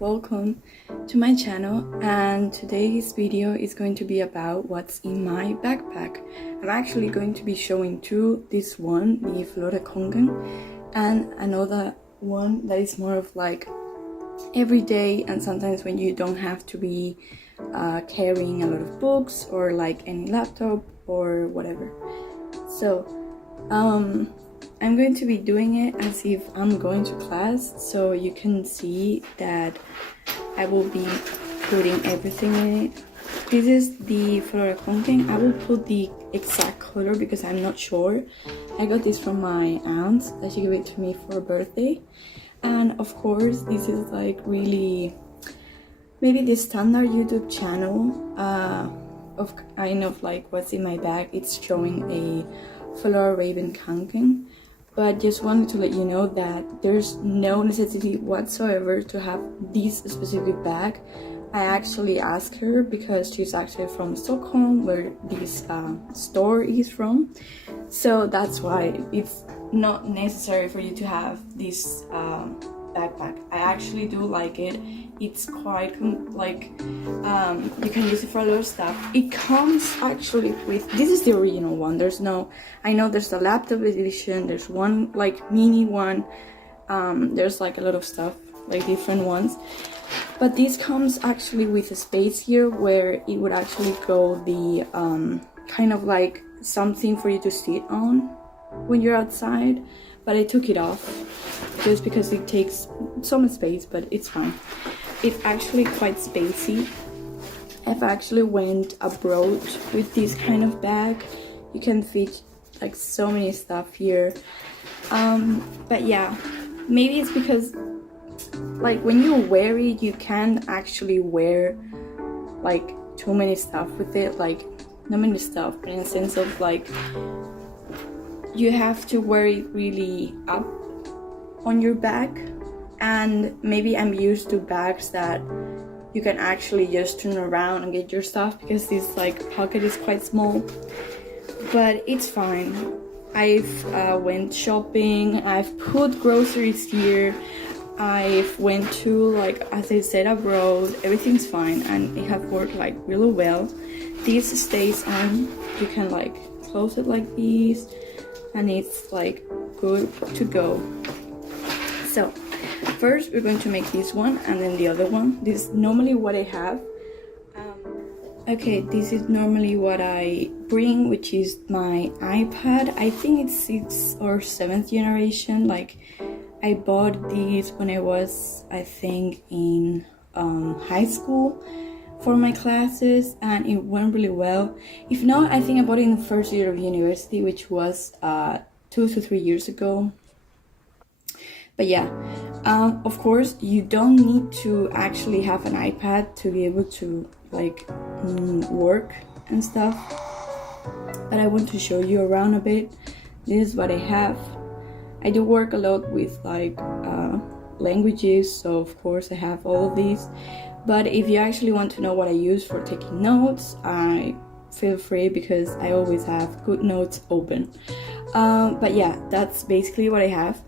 welcome to my channel, and today's video is going to be about what's in my backpack. I'm actually going to be showing two, this one, the ₒupcoming, and another one that is more of like everyday and sometimes when you don't have to be carrying a lot of books or like any laptop or whatever. So I'm going to be doing it as if I'm going to class, so you can see that I will be putting everything in it. This is the ₒupcoming. I will put the exact color because I'm not sure. I got this from my aunt that she gave it to me for a birthday. And of course, this is like really maybe the standard YouTube channel of kind of like what's in my bag. It's showing a ₒupcoming. But just wanted to let you know that there's no necessity whatsoever to have this specific bag. I actually asked her because she's actually from Stockholm, where this store is from. So that's why it's not necessary for you to have this backpack. I actually do like it. It's quite you can use it for a lot of stuff. It comes actually with, this is the original one. There's no, I know there's the laptop edition, there's one like mini one, there's like a lot of stuff, like different ones, but this comes actually with a space here where it would actually go the kind of like something for you to sit on when you're outside, but I took it off just because it takes some space, but it's fine. It's actually quite spacey. I've actually went abroad with this kind of bag. You can fit like so many stuff here. But yeah, maybe it's because like when you wear it, you can't actually wear like too many stuff with it, like not many stuff, but in a sense of like you have to wear it really up on your back. And maybe I'm used to bags that you can actually just turn around and get your stuff, because this like pocket is quite small, but it's fine. I've went shopping, I've put groceries here, I've went to, like as I said, abroad. Everything's fine and it have worked like really well. This stays on, you can like close it like this and it's like good to go. So first we're going to make this one and then the other one. This is normally what I have. Okay, this is normally what I bring, which is my iPad. I think it's 6th or 7th generation. Like I bought these when I was, I think, in high school for my classes, and it went really well. If not, I think I bought it in the first year of university, which was 2 to 3 years ago. But yeah, of course you don't need to actually have an iPad to be able to like work and stuff, but I want to show you around a bit. This is what I have. I do work a lot with like languages, so of course I have all of these. But if you actually want to know what I use for taking notes, I feel free because I always have good notes open. But yeah, that's basically what I have.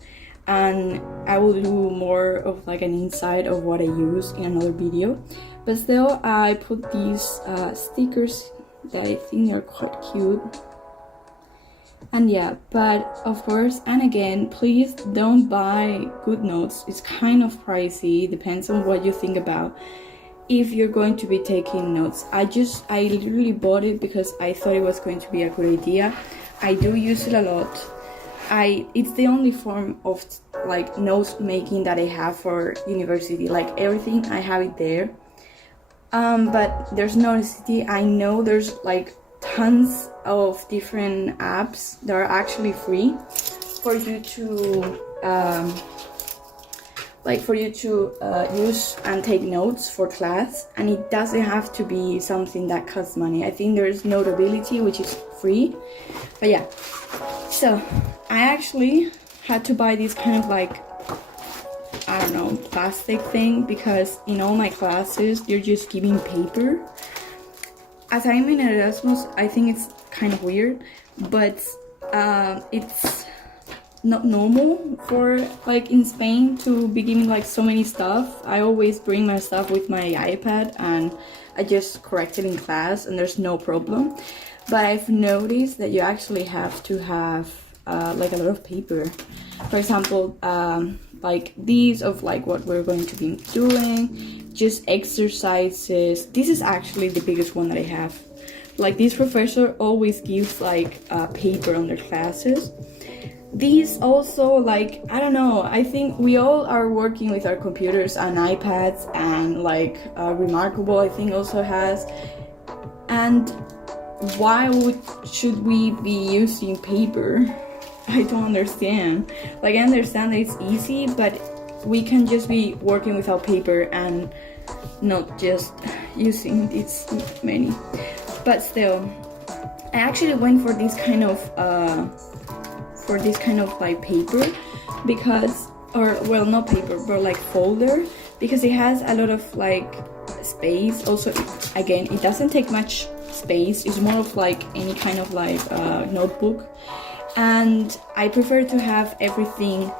And I will do more of like an inside of what I use in another video. But still, I put these stickers that I think are quite cute. And yeah, but of course, and again, please don't buy good notes. It's kind of pricey, depends on what you think about if you're going to be taking notes. I literally bought it because I thought it was going to be a good idea. I do use it a lot. It's the only form of like note making that I have for university. Like everything, I have it there. But there's no necessity. I know there's like tons of different apps that are actually free for you to use and take notes for class, and it doesn't have to be something that costs money. I think there's Notability, which is free. But yeah, so I actually had to buy this kind of like, I don't know, plastic thing, because in all my classes they're just giving paper. As I'm in Erasmus, I think it's kind of weird, but it's not normal for like in Spain to be giving like so many stuff. I always bring my stuff with my iPad and I just correct it in class and there's no problem. But I've noticed that you actually have to have like a lot of paper. For example, like these of like what we're going to be doing, just exercises. This is actually the biggest one that I have. Like this professor always gives like paper on their classes. These also, like, I don't know, I think we all are working with our computers and iPads, and like Remarkable I think also has. And why should we be using paper? I don't understand. Like, I understand that it's easy, but we can just be working without paper and not just using these many. But still, I actually went for this kind of like paper because, or well, not paper, but like folder, because it has a lot of like space. Also, again, it doesn't take much space. It's more of like any kind of like notebook, and I prefer to have everything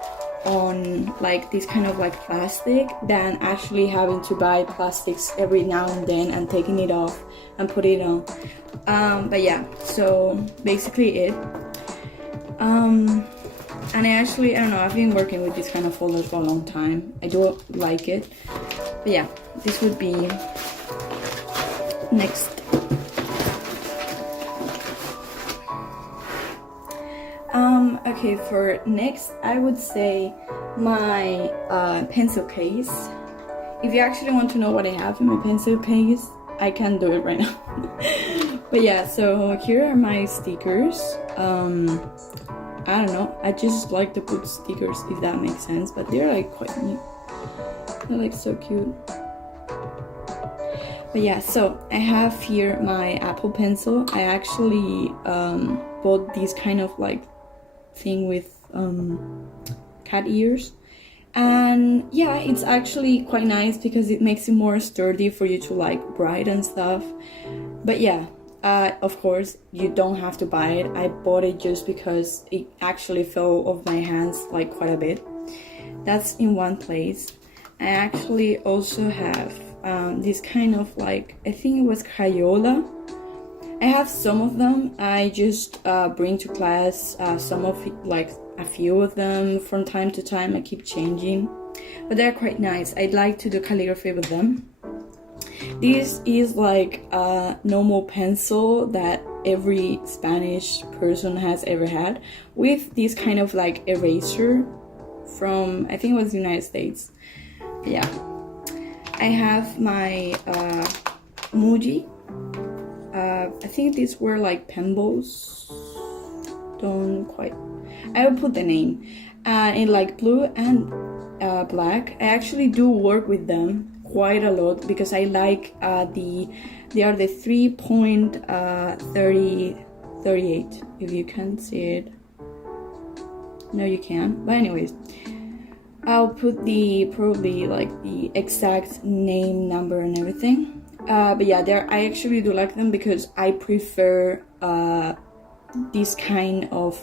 on like this kind of like plastic than actually having to buy plastics every now and then and taking it off and put it on. But yeah, so basically it. And I don't know, I've been working with this kind of folders for a long time. I do like it. But yeah, this would be next. Okay, for next, I would say my pencil case. If you actually want to know what I have in my pencil case, I can do it right now. But yeah, so here are my stickers. I don't know, I just like to put stickers, if that makes sense, but they're like quite neat. They're like so cute. But yeah, so I have here my Apple Pencil. I actually bought this kind of like thing with cat ears, and yeah, it's actually quite nice because it makes it more sturdy for you to like write and stuff. But yeah, of course you don't have to buy it. I bought it just because it actually fell off my hands like quite a bit. That's in one place. I actually also have this kind of like, I think it was Crayola. I have some of them. I just bring to class some of it, like a few of them from time to time. I keep changing, but they're quite nice. I'd like to do calligraphy with them. This is like a normal pencil that every Spanish person has ever had, with this kind of like eraser from, I think it was the United States. But yeah, I have my Muji. I think these were like pen balls. Don't quite. I will put the name. In like blue and black. I actually do work with them quite a lot because I like they are the 3.38. If you can see it. No, you can't. But anyways, I'll put the probably like the exact name, number, and everything. But yeah, I actually do like them because I prefer this kind of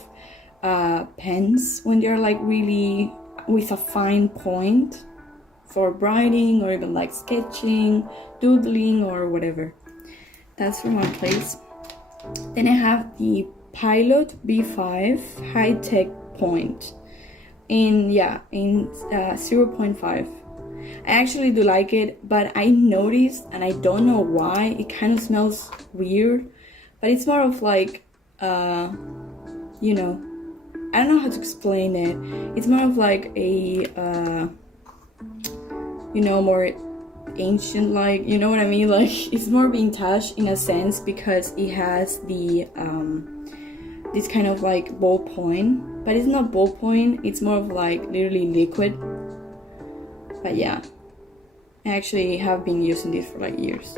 pens when they're like really with a fine point for writing or even like sketching, doodling, or whatever. That's from one place. Then I have the Pilot B5 High Tech Point in 0.5. I actually do like it, but I noticed, and I don't know why, it kind of smells weird, but it's more of like, you know, I don't know how to explain it. It's more of like a, you know, more ancient, like, you know what I mean? Like, it's more vintage in a sense because it has the, this kind of like ballpoint, but it's not ballpoint, it's more of like literally liquid. But yeah, I actually have been using this for like years.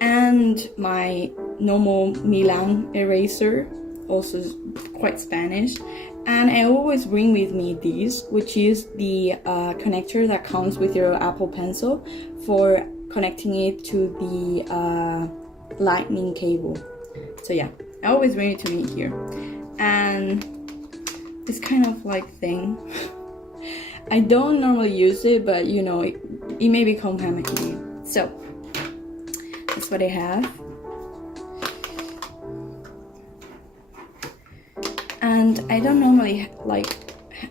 And my normal Milan eraser, also quite Spanish. And I always bring with me this, which is the connector that comes with your Apple Pencil for connecting it to the lightning cable. So yeah, I always bring it to me here. And this kind of like thing. I don't normally use it, but you know, it may become handy. So that's what I have. And I don't normally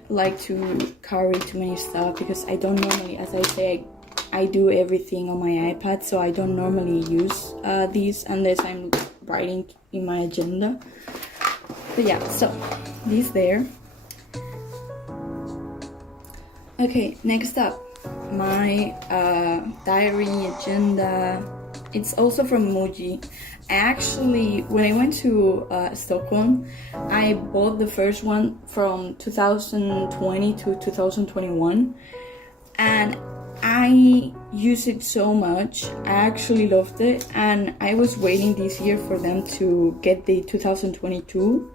like to carry too many stuff because I don't normally, as I say, I do everything on my iPad, so I don't normally use these unless I'm writing in my agenda. But yeah, so these there. Okay, next up, my diary agenda. It's also from Muji. I actually, when I went to Stockholm, I bought the first one from 2020 to 2021, and I use it so much. I actually loved it, and I was waiting this year for them to get the 2022,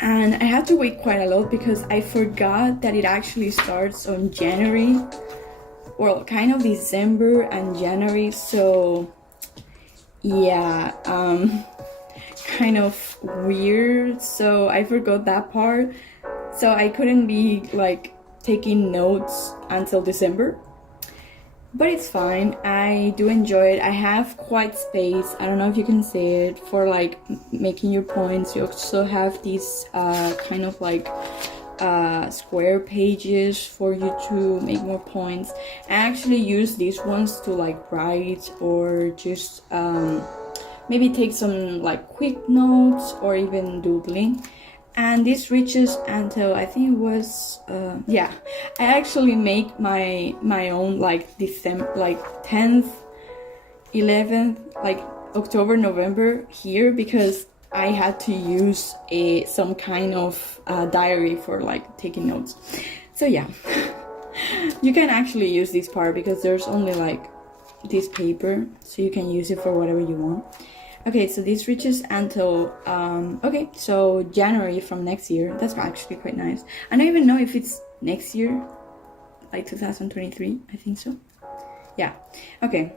and I had to wait quite a lot because I forgot that it actually starts on January, well, kind of December and January, so yeah, kind of weird. So I forgot that part, so I couldn't be like taking notes until December, but it's fine. I do enjoy it. I have quite space, I don't know if you can see it, for like making your points. You also have these kind of like square pages for you to make more points. I actually use these ones to like write or just maybe take some like quick notes or even doodling. And this reaches until, I think it was yeah, I actually make my own like December, like 10th, 11th, like October, November here, because I had to use some kind of diary for like taking notes. So yeah, you can actually use this part because there's only like this paper, so you can use it for whatever you want. Okay, so this reaches until okay, so January from next year. That's actually quite nice. I don't even know if it's next year, like 2023, I think so. Yeah, okay.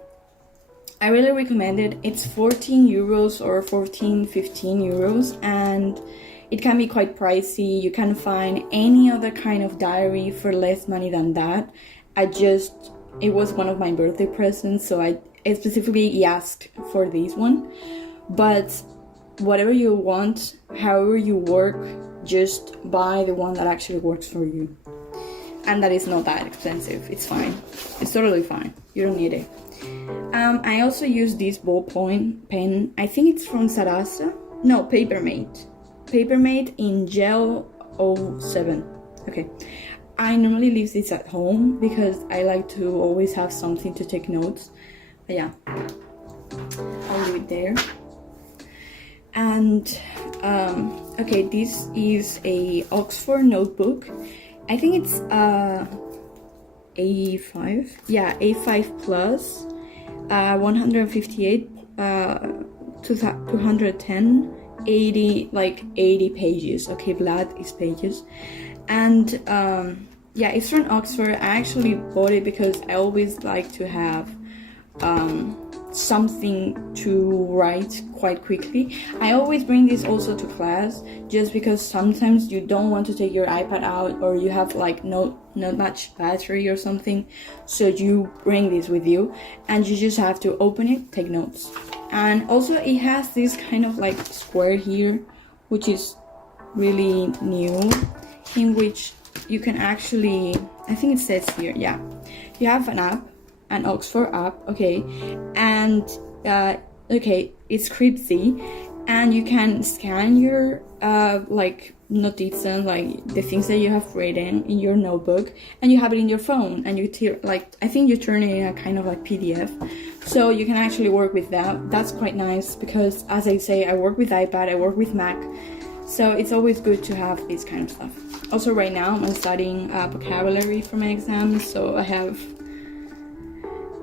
I really recommend it. It's 14 euros or 15 euros, and it can be quite pricey. You can find any other kind of diary for less money than that. It was one of my birthday presents, so I specifically asked for this one. But whatever you want, however you work, just buy the one that actually works for you. And that is not that expensive. It's fine. It's totally fine. You don't need it. I also use this ballpoint pen. I think it's from Sarasa. No, Papermate. Papermate in gel 07. Okay. I normally leave this at home because I like to always have something to take notes. But yeah, I'll leave it there. And okay, this is a Oxford notebook. I think it's A5. Yeah, A5 plus 158 210 80 pages. Okay, blood is pages. And yeah, it's from Oxford. I actually bought it because I always like to have something to write quite quickly. I always bring this also to class, just because sometimes you don't want to take your iPad out, or you have like not much battery or something, so you bring this with you and you just have to open it, take notes. And also it has this kind of like square here, which is really new, in which you can actually, I think it says here, yeah, you have an app, an Oxford app, okay, and okay, it's Cripsy, and you can scan your like notizen, like the things that you have written in your notebook, and you have it in your phone, and you like, I think you turn it in a kind of like PDF, so you can actually work with that. That's quite nice because, as I say, I work with iPad, I work with Mac, so it's always good to have this kind of stuff. Also, right now I'm studying vocabulary for my exams, so I have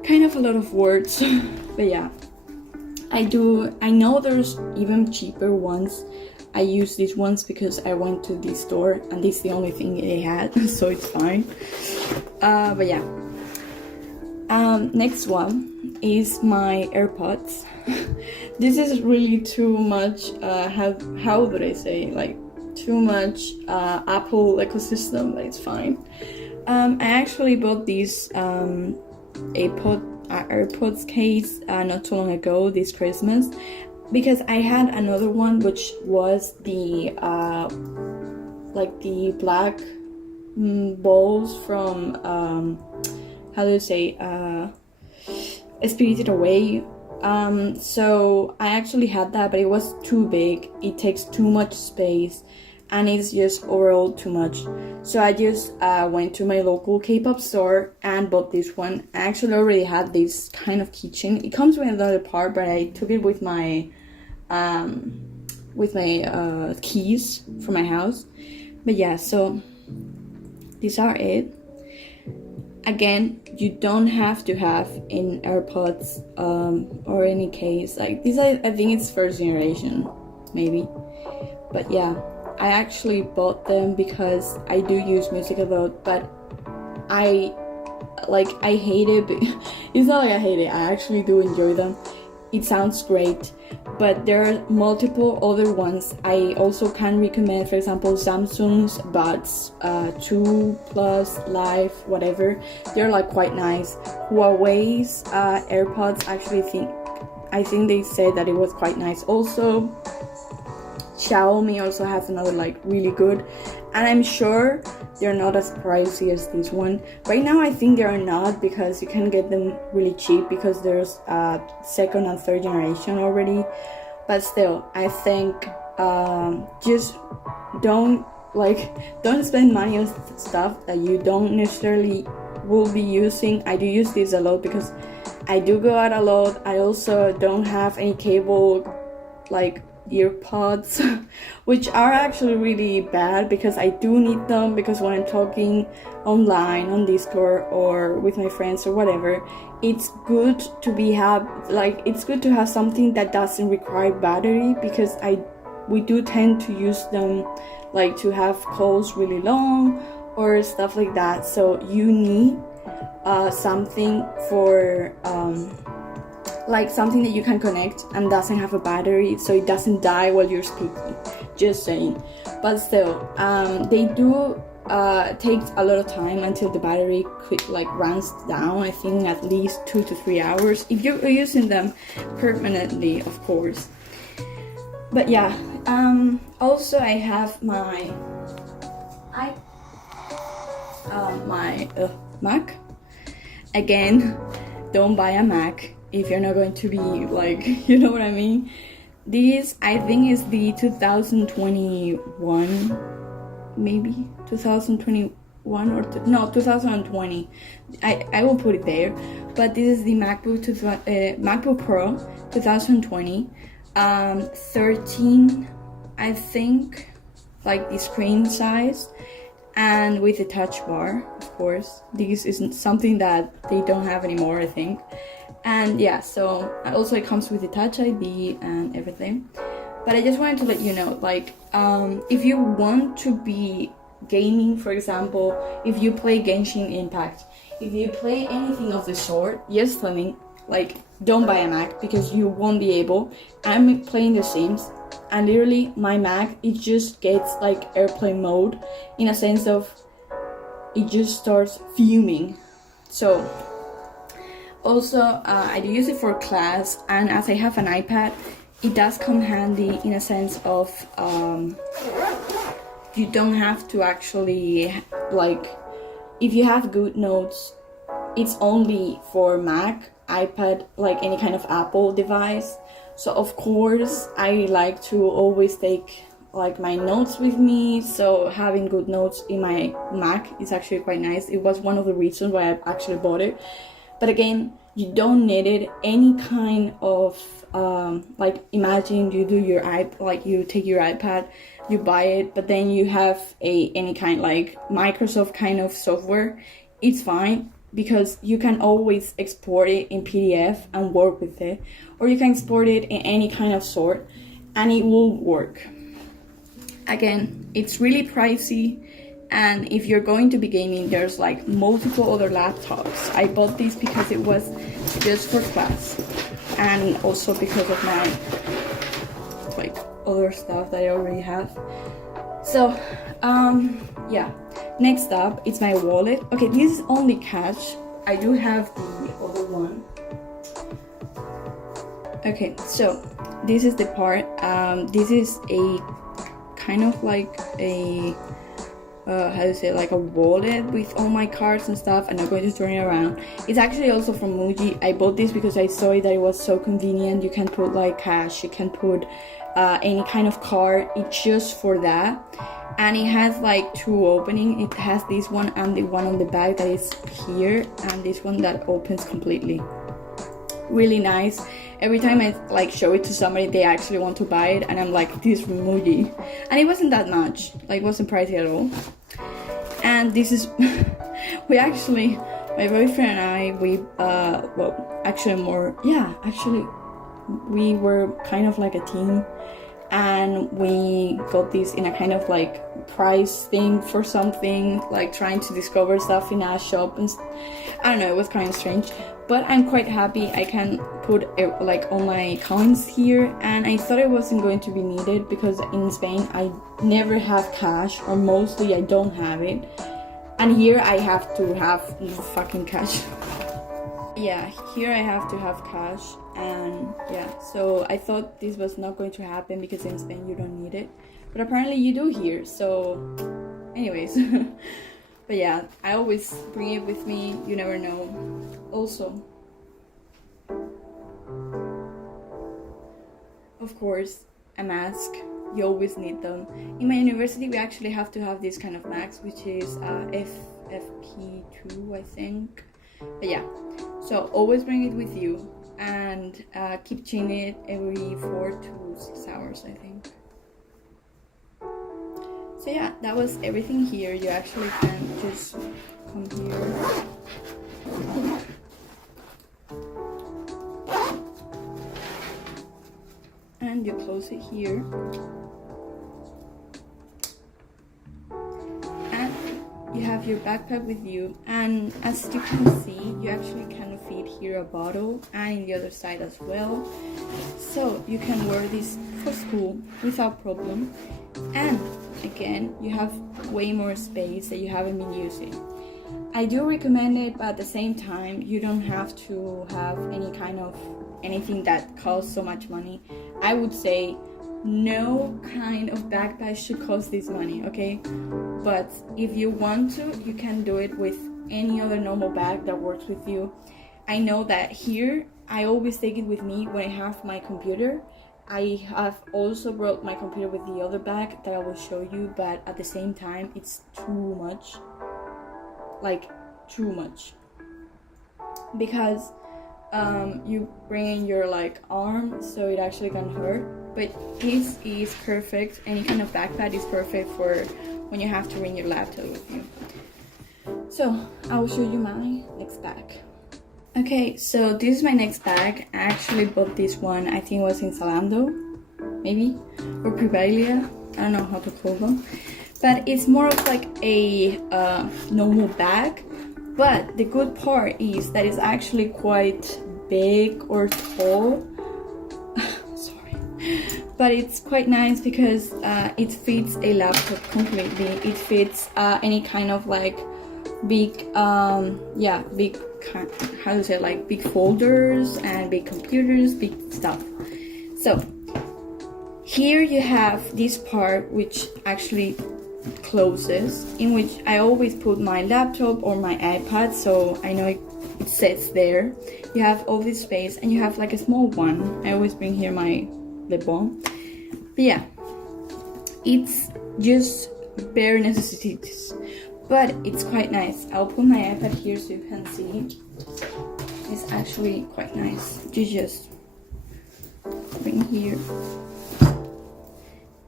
kind of a lot of words. But yeah, I know there's even cheaper ones. I use these ones because I went to this store and this is the only thing they had, so it's fine. But yeah, next one is my AirPods. This is really too much, how would I say, like too much Apple ecosystem, but it's fine. I actually bought these AirPods case not too long ago, this Christmas, because I had another one which was the like the black balls from how do you say, Spirited Away. So I actually had that, but it was too big. It takes too much space, and it's just overall too much. So I just went to my local K-pop store and bought this one. I actually already had this kind of keychain. It comes with another part, but I took it with my keys from my house. But yeah, so these are it. Again, you don't have to have in AirPods or any case. Like these, I think it's first generation, maybe. But yeah, I actually bought them because I do use music a lot, but I hate it. It's not like I hate it. I actually do enjoy them. It sounds great, but there are multiple other ones I also can recommend. For example, Samsung's Buds 2 Plus Live, whatever. They're like quite nice. Huawei's AirPods, I think they said that it was quite nice. Also, Xiaomi also has another like really good, and I'm sure they're not as pricey as this one. Right now I think they are not, because you can get them really cheap because there's second and third generation already. But still, I think just don't spend money on stuff that you don't necessarily will be using. I do use this a lot because I do go out a lot. I also don't have any cable like earpods which are actually really bad, because I do need them, because when I'm talking online on Discord or with my friends or whatever, it's good to have something that doesn't require battery, because we do tend to use them like to have calls really long or stuff like that. So you need something for like something that you can connect and doesn't have a battery, so it doesn't die while you're speaking. Just saying. But still, they do take a lot of time until the battery runs down. I think at least 2 to 3 hours if you're using them permanently, of course. But yeah, also I have my Mac. Again, don't buy a Mac if you're not going to be like, you know what I mean. This, I think, is the 2021, maybe 2021 or no, 2020. I will put it there. But this is the MacBook Pro 2020, 13, I think, like the screen size, and with the touch bar, of course. This isn't something that they don't have anymore, I think. And yeah, so also it comes with the Touch ID and everything. But I just wanted to let you know, like, if you want to be gaming, for example, if you play Genshin Impact, if you play anything of the sort, yes, Fleming, like, don't buy a Mac, because you won't be able. I'm playing The Sims, and literally my Mac, it just gets like airplane mode, in a sense of it just starts fuming. So also, I do use it for class, and as I have an iPad, it does come handy in a sense of you don't have to actually, like, if you have good notes, it's only for Mac, iPad, like any kind of Apple device. So of course, I like to always take like my notes with me, so having good notes in my Mac is actually quite nice. It was one of the reasons why I actually bought it. But again, you don't need it. Any kind of like, imagine you do your you take your iPad, you buy it, but then you have any kind like Microsoft kind of software. It's fine, because you can always export it in PDF and work with it, or you can export it in any kind of sort, and it will work. Again, it's really pricey. And if you're going to be gaming, there's like multiple other laptops. I bought this because it was just for class, and also because of my like other stuff that I already have. So yeah, next up it's my wallet. Okay, this is only cash. I do have the other one. Okay, so this is the part. This is a kind of like a how to say, like a wallet with all my cards and stuff, and I'm going to turn it around. It's actually also from Muji. I bought this because I saw that it was so convenient. You can put like cash, you can put any kind of card. It's just for that, and it has like two openings. It has this one and the one on the back that is here, and this one that opens completely. Really nice. Every time I like show it to somebody, they actually want to buy it, and I'm like, this is from Muji, and it wasn't that much, like it wasn't pricey at all. And this is we actually, my boyfriend and I, we well, actually more, yeah, actually we were kind of like a team, and we got this in a kind of like price thing for something, like trying to discover stuff in a shop, and I don't know, it was kind of strange. But I'm quite happy. I can put like all my coins here, and I thought it wasn't going to be needed because in Spain I never have cash, or mostly I don't have it, and here I have to have fucking cash. Yeah, here I have to have cash, and yeah, so I thought this was not going to happen because in Spain you don't need it, but apparently you do here. So anyways, but yeah, I always bring it with me, you never know. Also, of course, a mask. You always need them. In my university we actually have to have this kind of mask, which is FFP2, I think. But yeah, so always bring it with you, and keep changing it every 4 to 6 hours, I think. So yeah, that was everything here. You actually can just come here. And you close it here. And you have your backpack with you. And as you can see, you actually can fit here a bottle, and in the other side as well. So you can wear this for school without problem. And again, you have way more space that you haven't been using. I do recommend it, but at the same time, you don't have to have anything that costs so much money. I would say no kind of backpack should cost this money, okay? But if you want to, you can do it with any other normal bag that works with you. I know that here, I always take it with me when I have my computer. I have also brought my computer with the other bag that I will show you, but at the same time, it's too much. Like, too much. Because you bring in your like arm, so it actually can hurt. But this is perfect. Any kind of backpack is perfect for when you have to bring your laptop with you. So I will show you my next bag. Okay, so this is my next bag. I actually bought this one, I think it was in Zalando, maybe, or Privalia, I don't know how to call them. But it's more of like a normal bag. But the good part is that it's actually quite big or tall. Sorry. But it's quite nice because it fits a laptop completely. It fits any kind of like big, big, how to say, like big folders and big computers, big stuff. So here you have this part which actually closes, in which I always put my laptop or my iPad, so I know it sits there. You have all this space, and you have like a small one. I always bring here my lip balm. But yeah, it's just bare necessities, but it's quite nice. I'll put my iPad here so you can see. It's actually quite nice. You just bring here,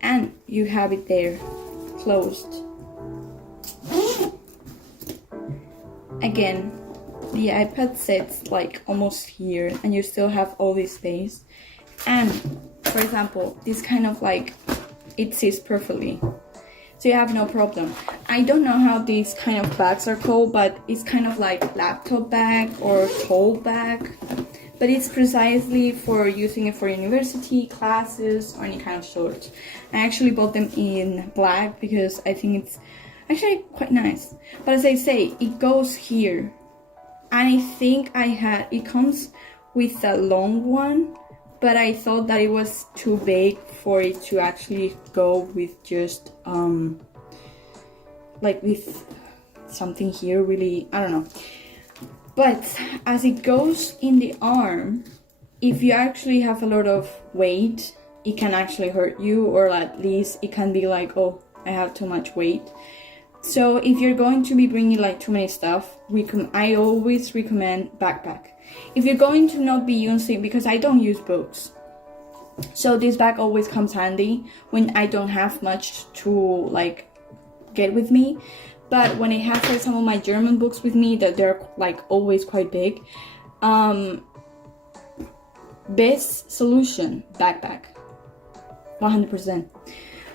and you have it there, closed. Again, the iPad sits like almost here, and you still have all this space. And for example, this kind of like, it sits perfectly, so you have no problem. I don't know how these kind of bags are called, but it's kind of like laptop bag or tote bag. but it's precisely for using it for university, classes, or any kind of sort. I actually bought them in black because I think it's actually quite nice. But as I say, it goes here. And I think it comes with a long one, but I thought that it was too big for it to actually go with just, like with something here, really, I don't know. But as it goes in the arm, if you actually have a lot of weight, it can actually hurt you, or at least it can be like, oh, I have too much weight. So if you're going to be bringing like too many stuff, I always recommend backpack. If you're going to not be using, because I don't use books, so this bag always comes handy when I don't have much to like get with me. But when I have like some of my German books with me, that they're like always quite big, best solution, backpack, 100%.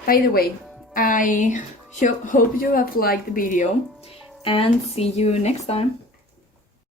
By the way, I hope you have liked the video, and see you next time.